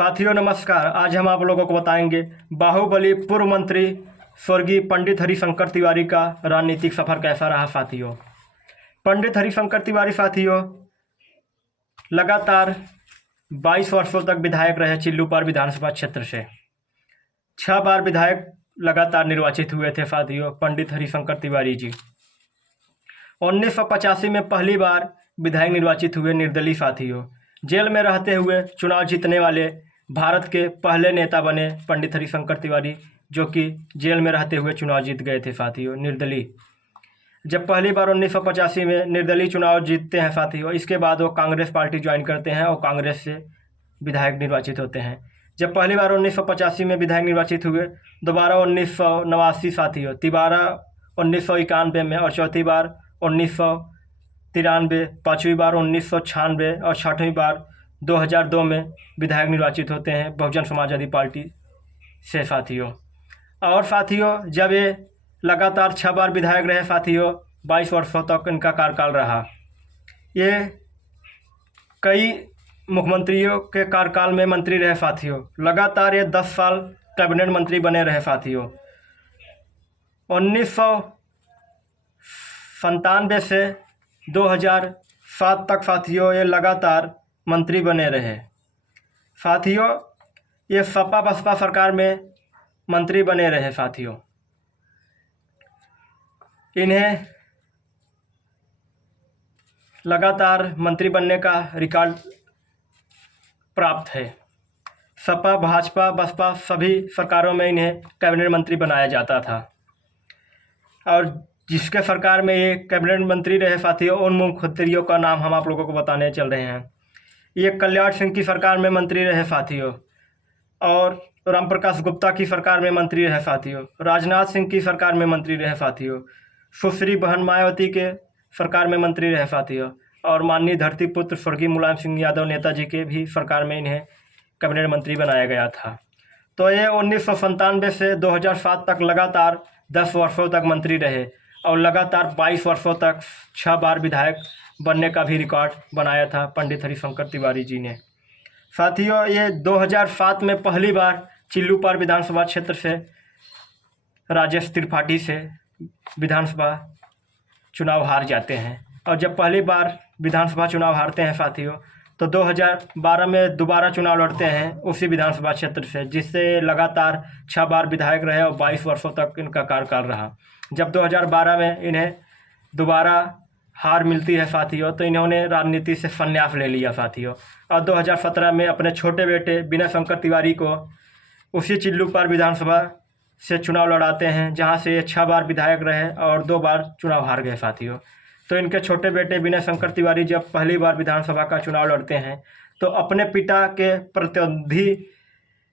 साथियों नमस्कार। आज हम आप लोगों को बताएंगे बाहुबली पूर्व मंत्री स्वर्गीय पंडित हरिशंकर तिवारी का राजनीतिक सफर कैसा रहा। साथियों, पंडित हरिशंकर तिवारी साथियों लगातार 22 वर्षों तक विधायक रहे। चिल्लूपार विधानसभा क्षेत्र से 6 बार विधायक लगातार निर्वाचित हुए थे। साथियों, पंडित हरिशंकर तिवारी जी 1985 में पहली बार विधायक निर्वाचित हुए निर्दलीय। साथियों, जेल में रहते हुए चुनाव जीतने वाले भारत के पहले नेता बने पंडित हरिशंकर तिवारी, जो कि जेल में रहते हुए चुनाव जीत गए थे। साथियों, निर्दलीय जब पहली बार 1985 में निर्दलीय चुनाव जीतते हैं साथियों, इसके बाद वो कांग्रेस पार्टी ज्वाइन करते हैं और कांग्रेस से विधायक निर्वाचित होते हैं। जब पहली बार 1985 में विधायक निर्वाचित हुए, दोबारा 1989 साथियों, तिबारा 1991 में और चौथी बार 1993, पाँचवीं बार 1996 और छठवीं बार 2002 में विधायक निर्वाचित होते हैं बहुजन समाजवादी पार्टी से। साथियों, और साथियों जब ये लगातार 6 बार विधायक रहे साथियों, 22 वर्षों तक इनका कार्यकाल रहा। ये कई मुख्यमंत्रियों के कार्यकाल में मंत्री रहे साथियों। लगातार ये 10 साल कैबिनेट मंत्री बने रहे साथियों। 1997 से 2007 तक साथियों ये लगातार मंत्री बने रहे। साथियों, ये सपा बसपा सरकार में मंत्री बने रहे। साथियों, इन्हें लगातार मंत्री बनने का रिकॉर्ड प्राप्त है। सपा भाजपा बसपा सभी सरकारों में इन्हें कैबिनेट मंत्री बनाया जाता था। और जिसके सरकार में ये कैबिनेट मंत्री रहे साथियों, उन मुख्यमंत्रियों का नाम हम आप लोगों को बताने चल रहे हैं। ये कल्याण सिंह की सरकार में मंत्री रहे साथियों, और राम प्रकाश गुप्ता की सरकार में मंत्री रहे साथियों। राजनाथ सिंह की सरकार में मंत्री रहे साथियों। सुश्री बहन मायावती के सरकार में मंत्री रहे साथियों, और माननीय धरती पुत्र स्वर्गीय मुलायम सिंह यादव नेताजी के भी सरकार में इन्हें कैबिनेट मंत्री बनाया गया था। तो ये 1997 से 2007 तक लगातार 10 वर्षों तक मंत्री रहे, और लगातार 22 वर्षों तक 6 बार विधायक बनने का भी रिकॉर्ड बनाया था पंडित हरिशंकर तिवारी जी ने। साथियों, ये 2007 में पहली बार चिल्लूपार विधानसभा क्षेत्र से राजेश त्रिपाठी से विधानसभा चुनाव हार जाते हैं। और जब पहली बार विधानसभा चुनाव हारते हैं साथियों, तो 2012 में दोबारा चुनाव लड़ते हैं उसी विधानसभा क्षेत्र से, जिससे लगातार 6 बार विधायक रहे और 22 वर्षों तक इनका कार्यकाल रहा। जब 2012 में इन्हें दोबारा हार मिलती है साथियों, तो इन्होंने राजनीति से संन्यास ले लिया साथियों, और 2017 में अपने छोटे बेटे विनय शंकर तिवारी को उसी चिल्लूपार विधानसभा से चुनाव लड़ाते हैं, जहां से ये 6 बार विधायक रहे और 2 बार चुनाव हार गए साथियों। तो इनके छोटे बेटे विनय शंकर तिवारी जब पहली बार विधानसभा का चुनाव लड़ते हैं, तो अपने पिता के प्रतिद्वंदी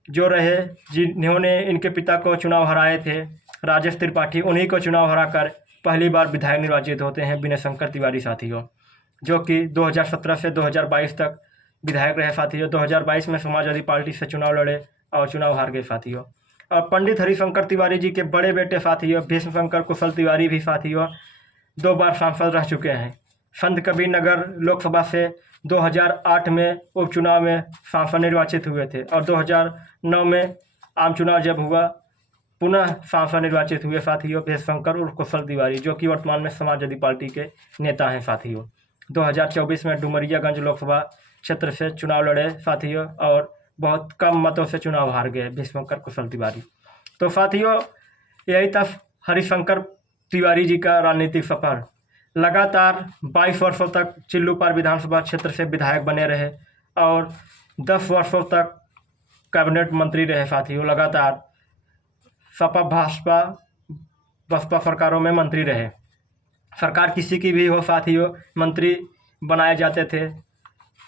जो रहे, जिन्होंने इनके पिता को चुनाव हराए थे, राजेश त्रिपाठी, उन्हीं को चुनाव हराकर पहली बार विधायक निर्वाचित होते हैं विनय शंकर तिवारी साथियों, जो कि 2017 से 2022 तक विधायक रहे साथियों। 2022 में समाजवादी पार्टी से चुनाव लड़े और चुनाव हार गए साथियों। और पंडित हरिशंकर तिवारी जी के बड़े बेटे साथियों भीष्म शंकर कुशल तिवारी भी साथियों 2 बार सांसद रह चुके हैं। संत कबीर नगर लोकसभा से 2008 में उपचुनाव में सांसद निर्वाचित हुए थे, और 2009 में आम चुनाव जब हुआ पुनः सांसद निर्वाचित हुए साथियों भीष्म शंकर और कुशल तिवारी, जो कि वर्तमान में समाजवादी पार्टी के नेता हैं साथियों। 2024 में डुमरियागंज लोकसभा क्षेत्र से चुनाव लड़े साथियों, और बहुत कम मतों से चुनाव हार गए भीष्म शंकर कुशल तिवारी। तो साथियों, यही था हरिशंकर तिवारी जी का राजनीतिक सफर। लगातार 22 वर्षों तक चिल्लूपार विधानसभा क्षेत्र से विधायक बने रहे, और 10 वर्षों तक कैबिनेट मंत्री रहे साथियों। लगातार सपा भाजपा बसपा सरकारों में मंत्री रहे। सरकार किसी की भी हो साथियों, मंत्री बनाए जाते थे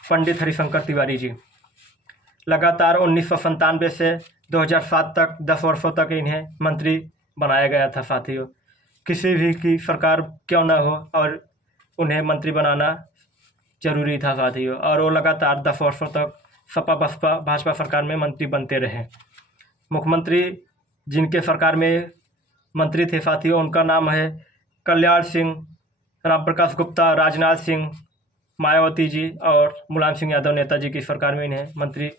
पंडित हरिशंकर तिवारी जी। लगातार 1997 से 2007 तक 10 वर्षों तक इन्हें मंत्री बनाया गया था साथियों। किसी भी की सरकार क्यों ना हो, और उन्हें मंत्री बनाना जरूरी था साथियों, और वो लगातार 10 वर्षों तक सपा बसपा भाजपा सरकार में मंत्री बनते रहे। मुख्यमंत्री जिनके सरकार में मंत्री थे साथियों, उनका नाम है कल्याण सिंह, राम प्रकाश गुप्ता, राजनाथ सिंह, मायावती जी और मुलायम सिंह यादव नेताजी की सरकार में इन्हें मंत्री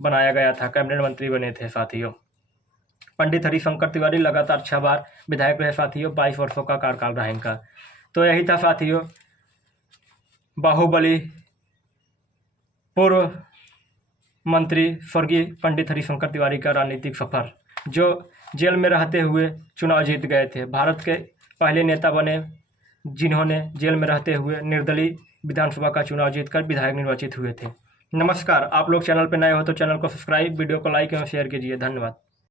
बनाया गया था, कैबिनेट मंत्री बने थे साथियों। पंडित हरिशंकर तिवारी लगातार 6 बार विधायक रहे साथियों, 22 वर्षों का कार्यकाल रहा इनका। तो यही था साथियों बाहुबली पूर्व मंत्री स्वर्गीय पंडित हरिशंकर तिवारी का राजनीतिक सफर, जो जेल में रहते हुए चुनाव जीत गए थे। भारत के पहले नेता बने जिन्होंने जेल में रहते हुए निर्दलीय विधानसभा का चुनाव जीतकर विधायक निर्वाचित हुए थे। नमस्कार, आप लोग चैनल पर नए हो तो चैनल को सब्सक्राइब, वीडियो को लाइक एवं शेयर कीजिए। धन्यवाद।